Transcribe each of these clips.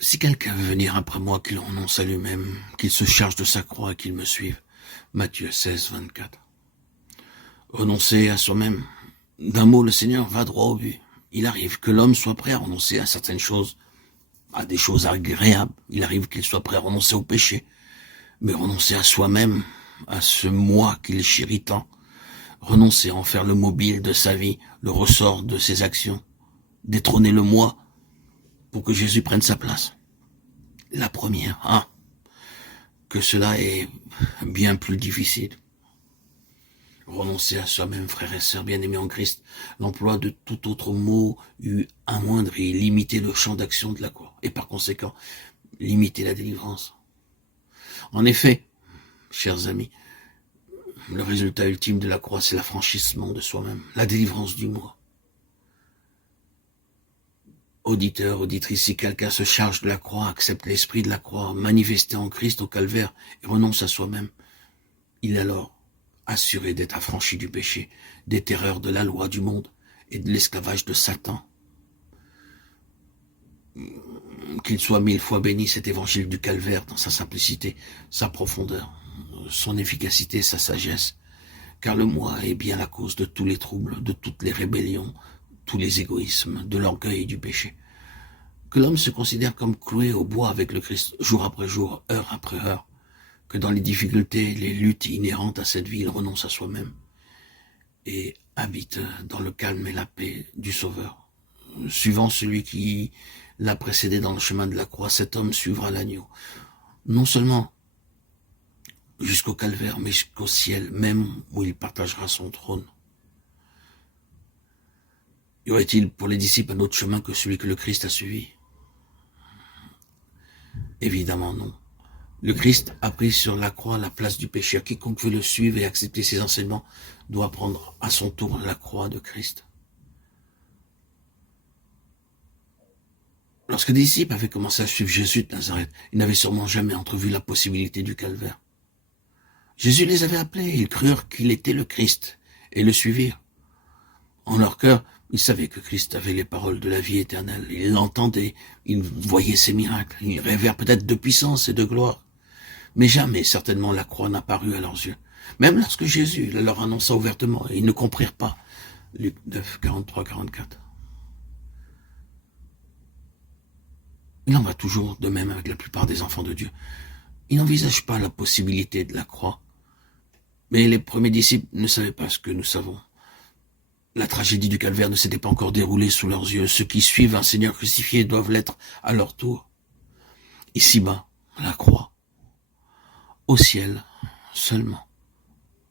Si quelqu'un veut venir après moi, qu'il renonce à lui-même, qu'il se charge de sa croix et qu'il me suive. Matthieu 16, 24. Renoncer à soi-même. D'un mot, le Seigneur va droit au but. Il arrive que l'homme soit prêt à renoncer à certaines choses, à des choses agréables. Il arrive qu'il soit prêt à renoncer au péché. Mais renoncer à soi-même, à ce moi qu'il chérit tant, renoncer à en faire le mobile de sa vie, le ressort de ses actions, détrôner le moi pour que Jésus prenne sa place. La première, que cela est bien plus difficile. Renoncer à soi-même, frères et sœurs bien-aimés en Christ, l'emploi de tout autre mot eût amoindri, limité le champ d'action de la croix, et par conséquent, limiter la délivrance. En effet, chers amis, le résultat ultime de la croix, c'est l'affranchissement de soi-même, la délivrance du moi. Auditeur, auditrice, si quelqu'un se charge de la croix, accepte l'esprit de la croix, manifesté en Christ au calvaire, et renonce à soi-même, il est alors assuré d'être affranchi du péché, des terreurs de la loi du monde et de l'esclavage de Satan. Qu'il soit 1000 fois béni, cet évangile du calvaire, dans sa simplicité, sa profondeur, son efficacité, sa sagesse, car le moi est bien la cause de tous les troubles, de toutes les rébellions, tous les égoïsmes, de l'orgueil et du péché. Que l'homme se considère comme cloué au bois avec le Christ, jour après jour, heure après heure, que dans les difficultés, les luttes inhérentes à cette vie, il renonce à soi-même et habite dans le calme et la paix du Sauveur. Suivant celui qui l'a précédé dans le chemin de la croix, cet homme suivra l'agneau. Non seulement jusqu'au calvaire, mais jusqu'au ciel, même où il partagera son trône. Y aurait-il pour les disciples un autre chemin que celui que le Christ a suivi? Évidemment non. Le Christ a pris sur la croix la place du pécheur. Quiconque veut le suivre et accepter ses enseignements doit prendre à son tour la croix de Christ. Lorsque les disciples avaient commencé à suivre Jésus de Nazareth, ils n'avaient sûrement jamais entrevu la possibilité du calvaire. Jésus les avait appelés, ils crurent qu'il était le Christ et le suivirent. En leur cœur, ils savaient que Christ avait les paroles de la vie éternelle. Ils l'entendaient, ils voyaient ses miracles, ils rêvèrent peut-être de puissance et de gloire. Mais jamais, certainement, la croix n'a paru à leurs yeux. Même lorsque Jésus leur annonça ouvertement, ils ne comprirent pas. Luc 9, 43, 44. Il en va toujours de même avec la plupart des enfants de Dieu. Ils n'envisagent pas la possibilité de la croix. Mais les premiers disciples ne savaient pas ce que nous savons. La tragédie du calvaire ne s'était pas encore déroulée sous leurs yeux. Ceux qui suivent un Seigneur crucifié doivent l'être à leur tour. Ici-bas, la croix. Au ciel, seulement,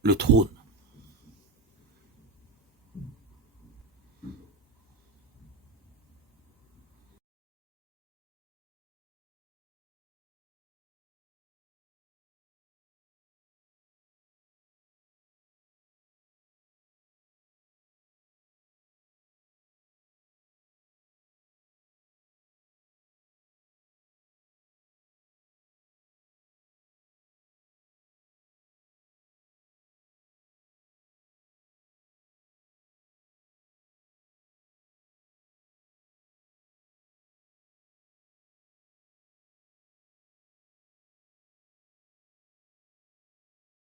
le trône.